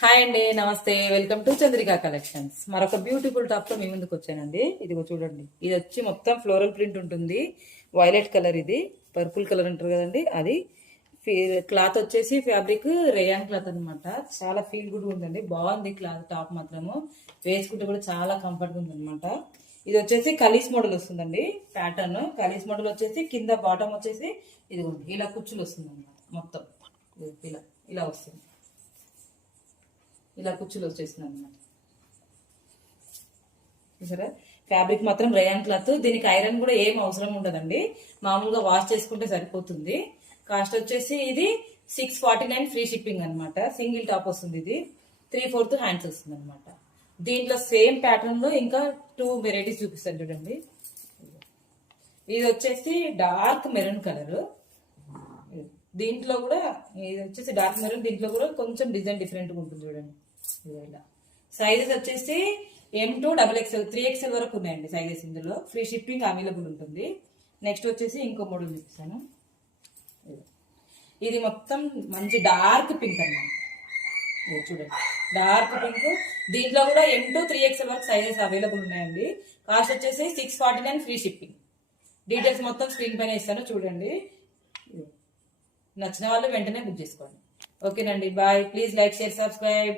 Hi అండి, నమస్తే. Welcome to Chandrika collections. మరొక బ్యూటిఫుల్ టాప్ తో మీ ముందుకు వచ్చానండి. ఇదిగో చూడండి, ఇది వచ్చి మొత్తం ఫ్లోరల్ ప్రింట్ ఉంటుంది. వైలెట్ కలర్, ఇది పర్పుల్ కలర్ అంటారు కదండి, అది క్లాత్ వచ్చేసి ఫ్యాబ్రిక్ రేయాన్ క్లాత్ అనమాట. చాలా ఫీల్ గుడ్ ఉందండి, బాగుంది క్లాత్. టాప్ మాత్రము వేసుకుంటే కూడా చాలా కంఫర్ట్ ఉంది అనమాట. ఇది వచ్చేసి కలీస్ మోడల్ వస్తుందండి. ప్యాటర్న్ కలీస్ మోడల్ వచ్చేసి కింద బాటమ్ వచ్చేసి ఇదిగోండి ఇలా కుచ్చులు వస్తుంది అనమాట. మొత్తం ఇలా ఇలా వస్తుంది, ఇలా కుచ్చులు వచ్చేసింది అనమాట. చూసారా, ఫ్యాబ్రిక్ మాత్రం రేయాన్ క్లాత్. దీనికి ఐరన్ కూడా ఏం అవసరం ఉండదండి, మామూలుగా వాష్ చేసుకుంటే సరిపోతుంది. కాస్ట్ వచ్చేసి ఇది 649 ఫ్రీ షిప్పింగ్ అనమాట. సింగిల్ టాప్ వస్తుంది, ఇది 3/4 హ్యాండ్స్ వస్తుంది అనమాట. దీంట్లో సేమ్ ప్యాటర్న్ లో ఇంకా 2 వెరైటీస్ చూపిస్తాను చూడండి. ఇది వచ్చేసి డార్క్ మెరూన్ కలర్. దీంట్లో కూడా ఇది వచ్చేసి డార్క్ మెరూన్, దీంట్లో కూడా కొంచెం డిజైన్ డిఫరెంట్ గా ఉంటుంది చూడండి. ఇలా సైజెస్ వచ్చేసి M2 XXL 3XL వరకు ఉన్నాయండి సైజెస్. ఇందులో ఫ్రీ షిప్పింగ్ అవైలబుల్ ఉంటుంది. నెక్స్ట్ వచ్చేసి ఇంకో మోడల్ చూపిస్తాను. ఇది మొత్తం మంచి డార్క్ పింక్ అన్నమాట. చూడండి, డార్క్ పింక్. దీంట్లో కూడా M2 3XL వరకు సైజెస్ అవైలబుల్ ఉన్నాయండి. కాస్ట్ వచ్చేసి 649 ఫ్రీ షిప్పింగ్. డీటెయిల్స్ మొత్తం స్క్రీన్ పైన ఇస్తాను చూడండి. నచ్చిన వాళ్ళు వెంటనే బుక్ చేసుకోండి. ఓకేనండి, bye. Please like, share, subscribe.